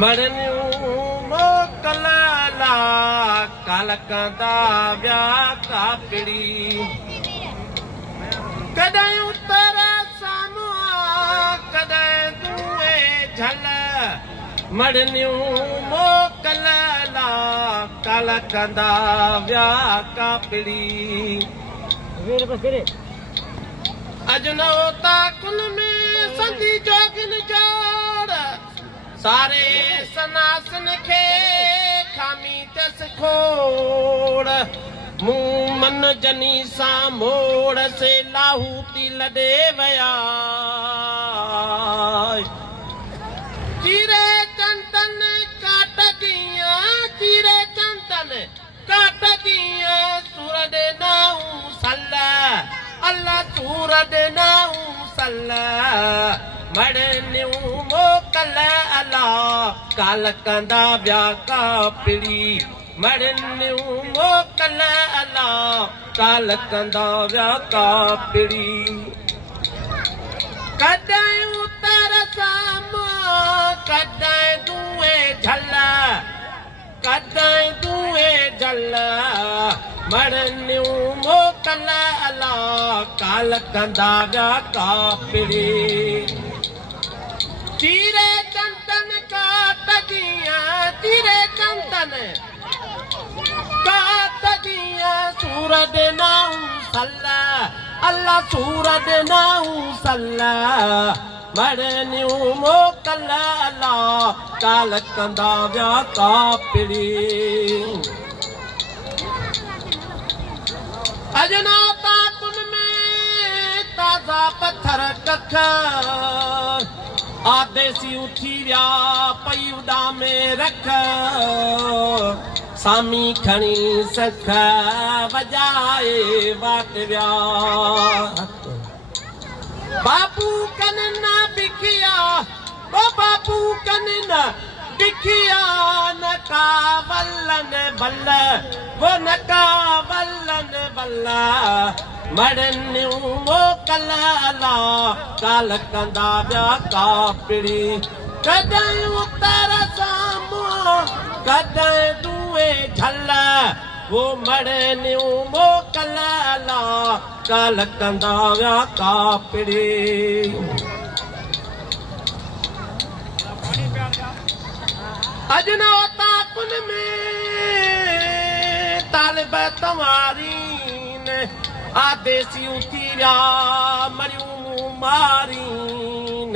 मरनियूं मोकल ला कालकंदा व्या कापड़ी कदे उतर सामुआ कदे दुए झल मरनियूं मोकल ला कालकंदा व्या कापड़ी अजनौता कुल में संधी जोगिन जोड़ सारे सनासन खे खामी तस खोड़ मुंह मन जनी सा मोड़ से लाहूती लॾे वया चीरे चंदन काट दिया चीरे चंदन काट दिया सूर दे नाऊ सल्ला अल्लाह सूर दे नाऊ सल्ला मरनियूं मोकल अला कालकंदा व्या कापड़ी मरनियूं मोकल अला कालकंदा व्या कापड़ी कॾहिं उतर सामा कॾहिं दुए झल कॾहिं दुए झल मरनियूं मोकल अला कालकंदा व्या कापड़ी चीरे चंदन काट दिया चीरे चंदन काट दिया सूर दे नाऊ सल्ला अल्लाह सूर दे नाऊ सल्ला मरनियूं मोकल अला कालकंदा व्या कापड़ी अजनौता कुल में ताज़ा पत्थर कख आदेसी उठी व्या पई उॾा में रख सामी खणी सख वजाए वाट व्या बापू कन न बिखिया ओ बापू कन न बिखिया न कावलन बल वो न कावलन बल्ला मरनियूं मोकल अला कालकंदा व्या कापड़ी कॾहिं उतर सामुआ कॾहिं दुए झल वो मरनियूं मोकल अला कालकंदा व्या कापड़ी अजनौता कुल में तालिब तवारीन आदेसी उठी व्या मरियूं मारीन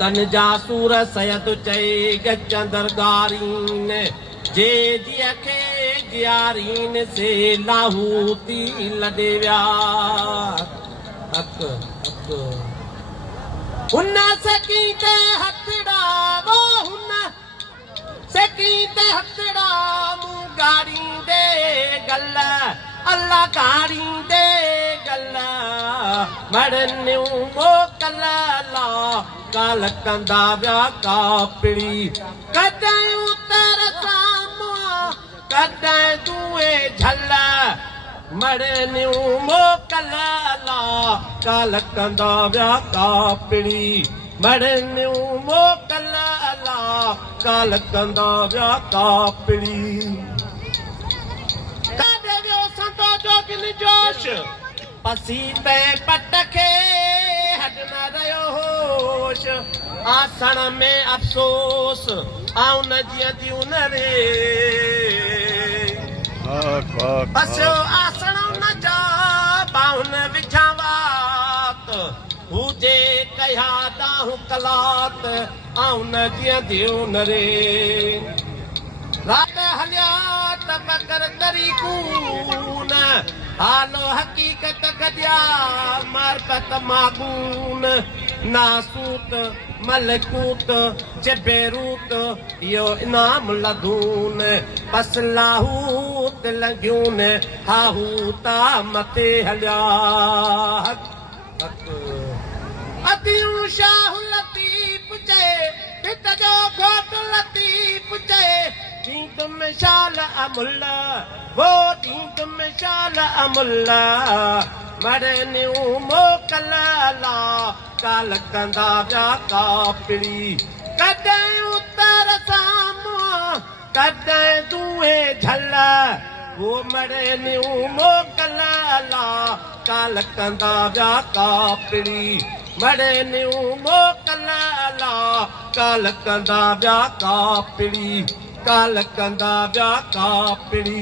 तन जा सूर सयद चई गचंदर गारीन जे जिया खे जियारीन से लाहूती लॾे व्या हक हक हुन सकी ते हथड़ा वो हुन सकी ते हथड़ा मूं गाड़ी दे गल अल्लाह गाड़ी दे गल मरनियूं मोकल अला कालकंदा व्या कापड़ी कॾहिं उतर सामुआ कॾहिं दुए झल मरनियूं मोकल अला कालकंदा व्या कापड़ी मरनियूं मोकल अला कालकंदा व्या कापड़ी काॾे वियो संतो जोगिन जोश पसीते पट खे हॾ न रहियो होश आसण में अफ़सोस आऊं न जीअंदियूं न रे पसियो आसण न जा बाहुन विझां वात हुजे कया दाहूं कलात आऊं न जीअंदियूं न रे रात हलिया त पकर तरीकून हालो हकीकत गॾिया मार्फत मागून नासूत मलकूत जबेरूत इहो इनाम लधून बस लाहूत लंघियूं हाहूता मथे हलिया हक हक अतियूं शाह लतीफ़ चए पित जो घोट लतीफ़ चए दींद में शाल अमुल्ला वो दींद में शाल अमुल्ला मड़े न्यू मोकल ला काल कंदा व्या कापड़ी कॾहिं उतर साम्हूं कॾहिं दूहे झल वो मड़े न्यू मोकल ला काल कंदा व्या कापड़ी मड़े न्यू मोकल ला काल कंदा व्या कापड़ी काल कंदा व्या कापड़ी